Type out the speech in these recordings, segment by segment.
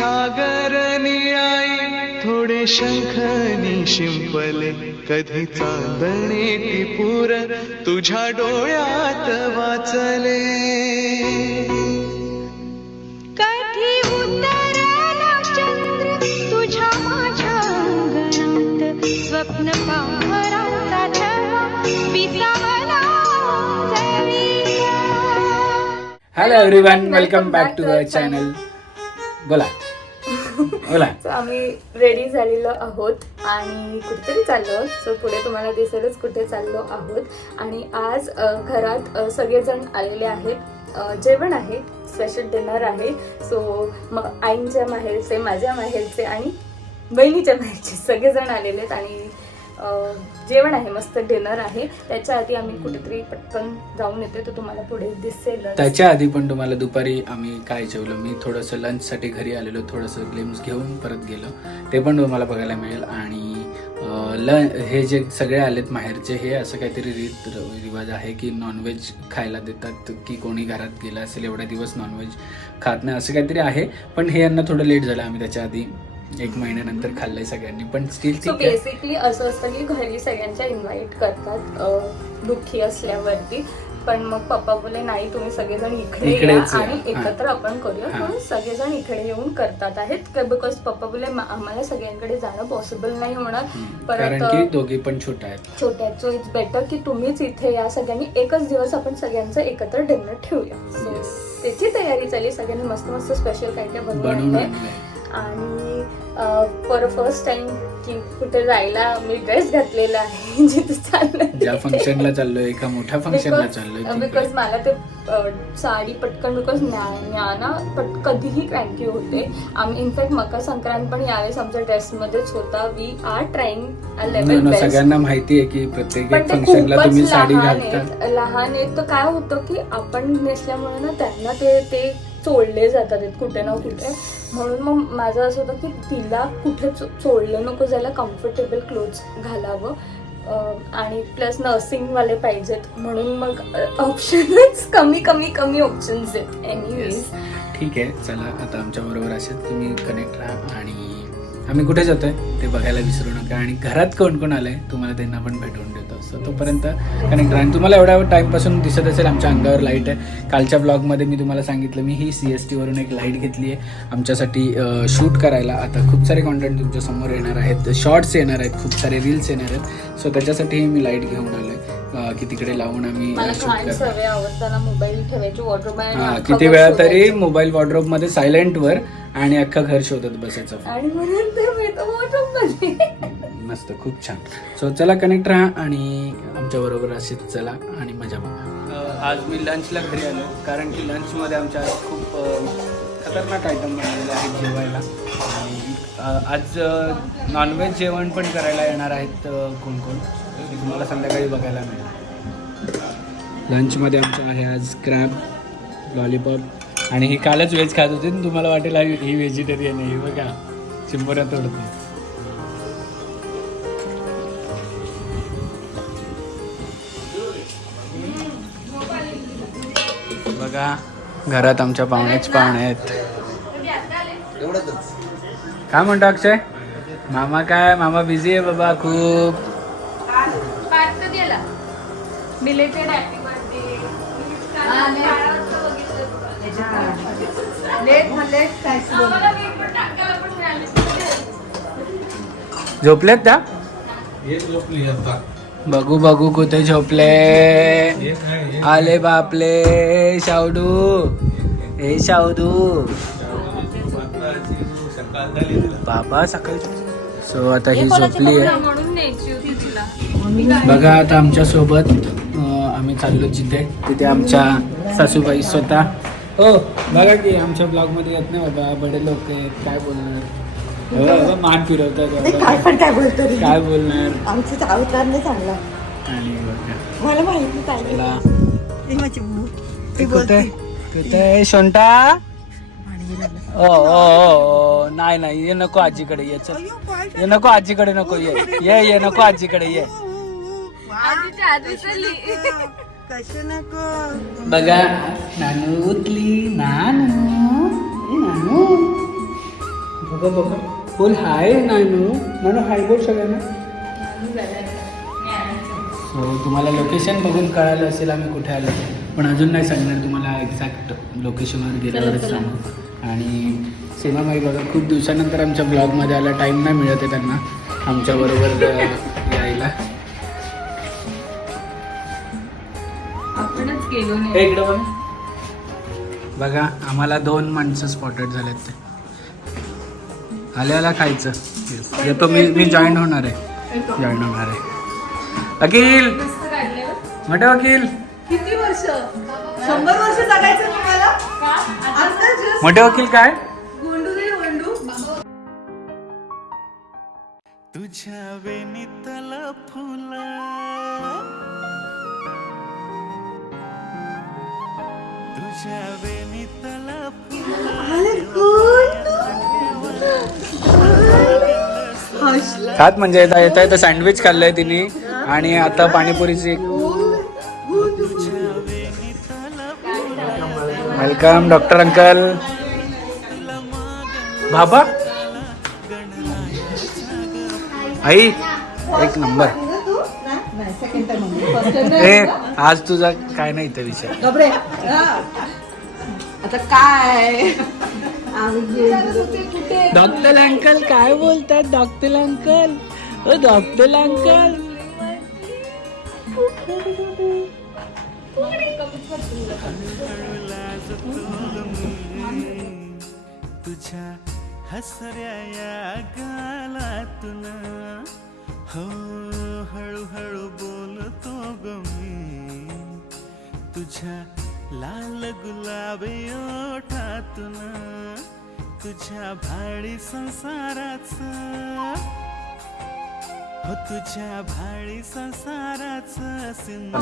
सागर निळाई थोडे शंखनी शिंपले कधी चांदणे ती पुर तुझ्या डोळ्यात वाचले कधी उतरला चंद्र तुझ्या माझ्या अंगणात स्वप्न पाहराचा छवा पिसावला जळीला. Hello everyone, welcome back to our channel. बोला बोला. आम्ही रेडी झालेलो आहोत आणि कुठेतरी चाललो आहोत. सो पुढे तुम्हाला दिसेलच कुठे चाललो आहोत. आणि आज घरात सगळेजण आलेले आहेत. जेवण आहे, स्पेशल डिनर आहे. सो मग आईंच्या माहेरचे, माझ्या माहेरचे आणि बहिणीच्या माहेरचे सगळेजण आलेले आहेत आणि जेवण आहे, मस्त डिनर आहे. त्याच्या आधी आम्ही कुठेतरी पटकन जाऊन येतो, तर तुम्हाला पुढे दिसेल. त्याच्या आधी पण तुम्हाला दुपारी आम्ही काय जेवलो, मी थोडंसं लंचसाठी घरी आलेलो, थोडंसं ग्लिम्स घेऊन परत गेलो, ते पण तुम्हाला बघायला मिळेल. आणि हे जे सगळे आलेत माहेरचे, हे असं काहीतरी रिवाज आहे की नॉनव्हेज खायला देतात, की कोणी घरात गेलं असेल एवढ्या दिवस नॉनव्हेज खात नाही, असं काहीतरी आहे. पण हे यांना थोडं लेट झालं, आम्ही त्याच्या आधी 1 महिन्यानंतर खाल्लंय सगळ्यांनी, पण स्टील. सो बेसिकली असं असतं की घरी सगळ्यांच्या इन्व्हाइट करतात दुःखी असल्यावरती. पण मग पप्पा बोले नाही, तुम्ही सगळेजण इकडे या आणि एकत्र आपण करूया. म्हणून सगळेजण इकडे येऊन करतात आहेत. बिकॉज पप्पा बोले आम्हाला सगळ्यांकडे जाणं पॉसिबल नाही होणार, कारण की दोघे पण छोटे आहेत. सो इट्स बेटर की तुम्हीच इथे या. सगळ्यांनी एकच दिवस आपण सगळ्यांचं एकत्र डिनर ठेवूया. सो त्याची तयारी चालली. सगळ्यांनी मस्त मस्त स्पेशल काय काय बनवून आणि फॉर फर्स्ट टाइम की कुठे जायला मी ड्रेस घातलेला आहे जिथे चाललोय, ज्या फंक्शनला चाललोय, एका मोठ्या फंक्शनला चाललोय. बिकॉज मला ते साडी पटकन, बिकॉज ज्ञाना कधीही क्रँकी होते. आम्ही इनफॅक्ट मकर संक्रांत पण यावेळेस आमच्या ड्रेसमध्येच होता. We are trying a level best. सगळ्यांना माहिती आहे की प्रत्येक फंक्शनला तुम्ही साडी घालता. लहान आहेत तर काय होतं की आपण नेसल्यामुळे ना त्यांना ते चोळले जातात कुठे ना कुठे. म्हणून मग माझं असं होतं की तिला कुठे चोळलं नको जायला, कम्फर्टेबल क्लोथ्स घालावं. आणि प्लस नर्सिंगवाले पाहिजेत, म्हणून मग ऑप्शनच कमी ऑप्शन्स आहेत. एनिवेज ठीक आहे, चला आता आमच्या बरोबर असेल तुम्ही कनेक्ट राहा. आणि आम्ही कुठे जातोय ते बघायला विसरू नका. आणि घरात कोण कोण आलंय तुम्हाला त्यांना पण भेटवून देतो. सो तोपर्यंत कनेक्ट राहा. आणि तुम्हाला एवढ्या टाईमपासून दिसत असेल आमच्या अंगावर लाईट आहे. कालच्या ब्लॉगमध्ये मी तुम्हाला सांगितलं, मी ही CST वरून एक लाईट घेतली आहे आमच्यासाठी शूट करायला. आता खूप सारे कॉन्टेंट तुमच्या समोर येणार आहेत, शॉर्ट्स येणार आहेत, खूप सारे रील्स येणार आहेत. सो त्याच्यासाठी मी लाईट घेऊन आलोय की तिकडे लावून आम्ही सवय आवडताना मोबाईल ठेवायची वॉर्डरोब. किती वेळा तरी मोबाईल वॉर्डरोब मध्ये सायलेंट वर आणि अख्खं घर शोधत बसायचं. आणि मस्त, खूप छान. सो चला कनेक्ट राहा आणि आमच्या बरोबर असेच चला आणि मजा बघा. आज मी लंचला घरी आलो, कारण की लंचमध्ये आमच्या खूप खतरनाक आयटम बनवलेले आहेत जेवायला. आणि आज नॉनव्हेज जेवण पण करायला येणार आहेत कोण कोण, ते तुम्हाला संध्याकाळी बघायला मिळेल. लंचमध्ये आमचं आहे आज क्रॅब, लॉलीपॉप. आणि ही कालच व्हेज खात होती, तुम्हाला वाटेल ही व्हेजिटेरियन आहे. बघा चिंबोऱ्या तोडते. बघा घरात आमच्या पाहुणेच पाहुणे आहेत. काय म्हणतो अक्षय? मामा बिझी आहे बाबा खूप. झोपलेत का? बघू कुठे झोपले. आले बापले शावडू, हे शावडू बाबा सकाळी. सो आता ही झोपली आहे. बघा आता आमच्या सोबत आम्ही चाललो तिथे आमच्या सासूबाई स्वतः. हो बघा की आमच्या ब्लॉग मध्ये येत नाही बाबा, बडे लोक आहेत, काय बोलणार, मान फिरवतात, काय बोलणार. आमचं अवतार नाही चांगला. आणि मला माहिती कुठे शोंटा? ओ नाही ये नको आजीकडे ये. चल ये नको आजीकडे, नको ये नको आजीकडे ये. बघा नानू उठली. नानू बघा बघा बोल हाय नानू. नानू हाय बोल सगळ्यांना. सो तुम्हाला लोकेशन बघून कळालं असेल आम्ही कुठे आलो, पण अजून नाही सांगणार तुम्हाला एक्झॅक्ट लोकेशनवर गेल्यावरच सांगू. आणि सीमाबाई बघा खूप दिवसानंतर आमच्या ब्लॉगमध्ये आला. टाईम नाही मिळत आहे त्यांना आमच्याबरोबर यायला. आपणच गेलो हे इकडं बघा. बघा आम्हाला 2 माणसं स्पॉटेड झालेत. ते आल्याला खायचं. येतो मी जॉईन होणार आहे. वकील मोठे वकील. किती वर्ष 100 वर्ष जगायचं तुम्हाला. आता just मोठे वकील काय गोंडू रे गोंडू. तुझ्या वेणीतल फुला तुझ्या वेणीतल अरे गोंडू. हसला. खात म्हणजे येता सँडविच खाल्लंय तिने आणि आता पाणीपुरीची. Welcome doctor uncle. बाबा आई एक नंबर. तू नाही सेकंड टाइम ए आज तुझा काय नाही इथे विषय. गबरे. आता काय डॉक्टर अंकल काय बोलतात. डॉक्टर अंकल ओ डॉक्टर अंकल. तुझ्या हसऱ्या या गालातून हो हळूहळू बोलतो ग मी. तुझ्या लाल गुलाबी ओठातून तुझ्या भाडी संसाराचं हो तुझ्या भाडी संसाराचं Sindhu.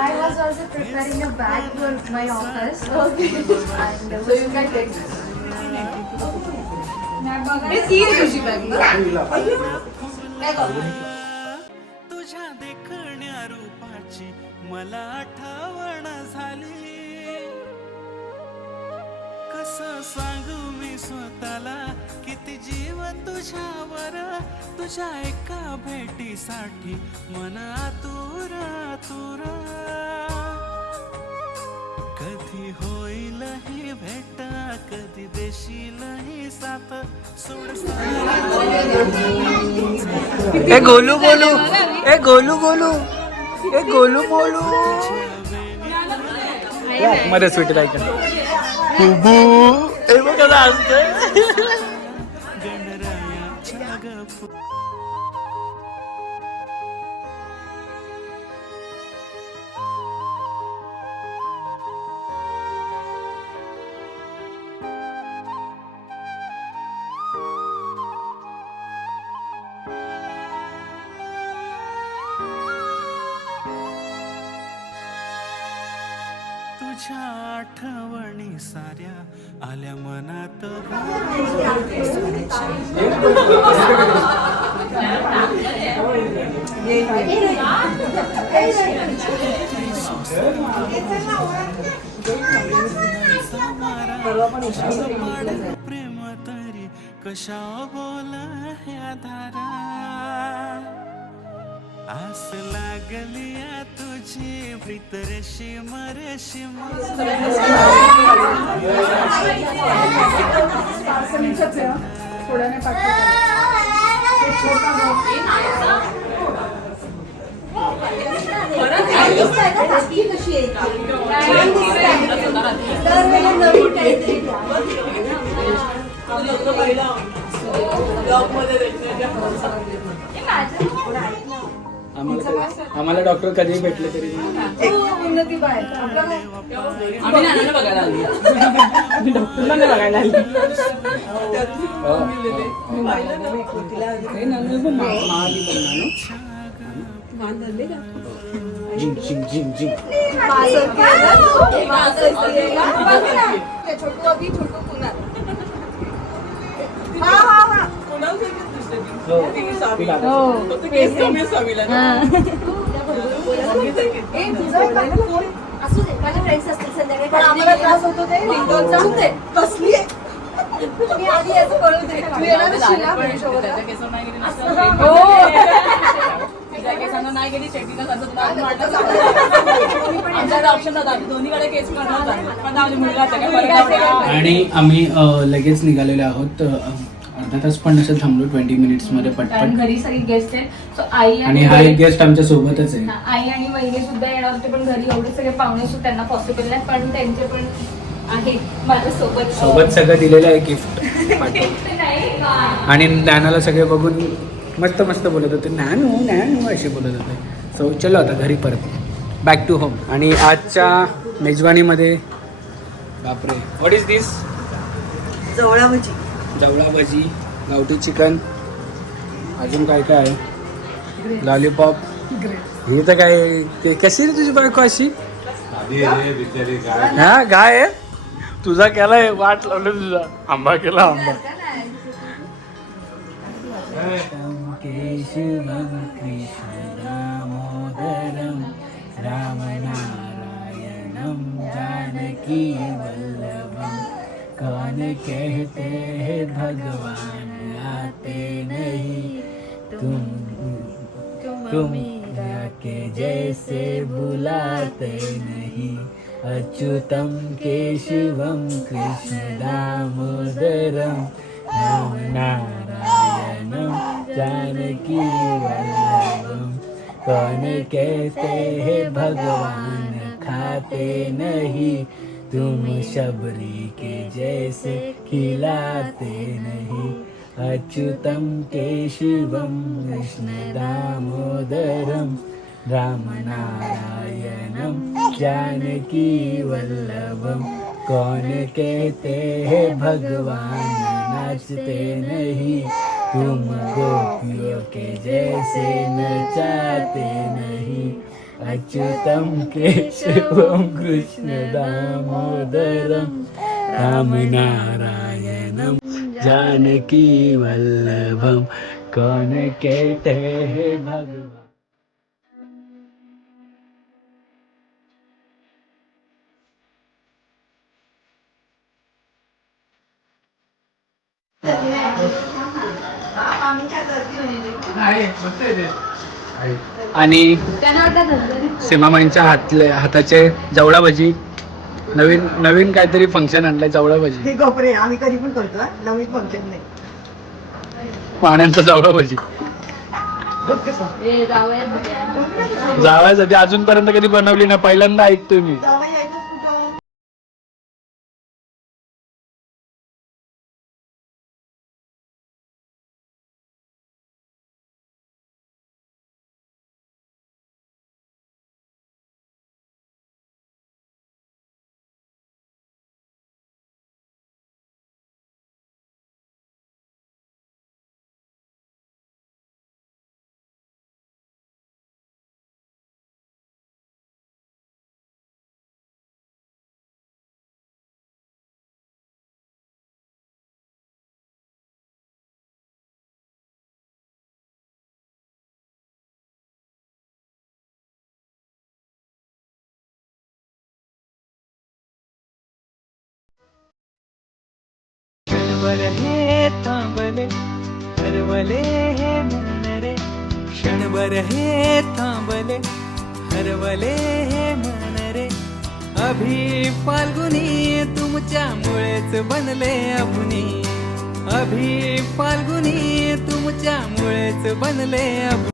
I was also preparing a bag for my office. Okay. And so you can take this. तुझ्या देखण्या रूपाची मला आठवण झाली. कसं सांगू मी स्वतःला किती जीव तुझ्यावर. तुझ्या एका भेटीसाठी मन आतुर आतुर. कधी होईल ही भेट कधी देशील ही साथ सोड. ए गोलू बोलू ए गोलू बोलू ए गोलू बोलू. मध्ये स्वीट काय कर ए बघ कसं असतं. गणरायाच्या गप तुझ्या आठवणी साऱ्या आल्या मनात. प्रेम तरी कशा बोल ह्या धारा. आस लागली तुझी प्रीत रेशीम रेशीम. कशी आहे दरवेळेला नवीन काहीतरी आम्हाला डॉक्टर कधी भेटले तरी उन्नती बाय डॉक्टरला बघायला आली. छोटू अभी छोटू पुन्हा असू दे माझे फ्रेंड्स असतील संध्याकाळी आम्हाला त्रास होतो ते कसली मी आधी याचं कळू दे. तू येणार होशील ना माझ्यासोबत? नाही गेली शेट्टीला ऑप्शन होता दोन्हीकडे केस करणार. आणि आम्ही लगेच निघालेलो आहोत. अर्धा तास पण नसेल थांबलो, 20 मिनिट्समध्ये कारण पटपट. घरी सगळी गेस्ट आहेत. सो आई आणि हा एक गेस्ट आमच्या सोबतच आहे. आई आणि वहिनी सुद्धा येणार होते, पण घरी एवढे सगळे पाहुणे सुद्धा त्यांना पॉसिबल नाही, पण त्यांचे पण आहे माझ्यासोबत. सोबत सगळं दिलेलं आहे गिफ्ट. नाही का? आणि ज्ञानाला सगळे बघून मस्त मस्त बोलत होते, नानू नानू असे बोलत होते. सो चलो आता घरी परत, बॅक टू होम. आणि आजच्या मेजवानीमध्ये बापरे, व्हॉट इज दिस? जवळा भजी. जवळा भजी, गावठी चिकन, अजून काय काय आहे, लॉलीपॉप. हे तर काय ते कशी रे तुझी बायको अशी? हा गाय आहे तुझा, केलाय वाट लावलं तुझा, आंबा केला आंबा. केशवं कृष्ण दामोदरं रामनारायणं जानकी वल्लभं कौन कहते हैं भगवान आते नहीं तुम के जैसे बुलाते नहीं अच्युतं केशवं कृष्ण दामोदरं रामनारायणं जानकी वल्लभं कौन कहते हैं भगवान खाते नहीं तुम शबरी के जैसे खिलाते नहीं अच्युतं केशवं कृष्ण दामोदरं रामनारायणं जानकी वल्लभं कौन कहते हैं भगवान नाचते नहीं तुम गोपियों के जैसे नचाते नहीं अच्युतं केशवं कृष्ण दामोदरं रामनारायणं जानकी वल्लभं कौन कहते हैं भगवान. आणि सीमामाईंच्या हाताचे जवळा भजी, नवीन नवीन काहीतरी फंक्शन आणलंय, जवळा भजी. हे गोपरे आम्ही कधी पण करतो, नवीन फंक्शन नाही. पाण्याचा जवळा भजी जावयासाठी अजूनपर्यंत कधी बनवली ना, पहिल्यांदा ऐकतोय मी. जावई यायचं कुठं? क्षणभर हे थांबले हरवले हे मन रे, क्षणभर हे थांबले हरवले हे मन रे. अभि फाल्गुनी तुमच्यामुळेच बनले अभुनी, अभि फाल्गुनी तुमच्यामुळेच बनले अभुनी.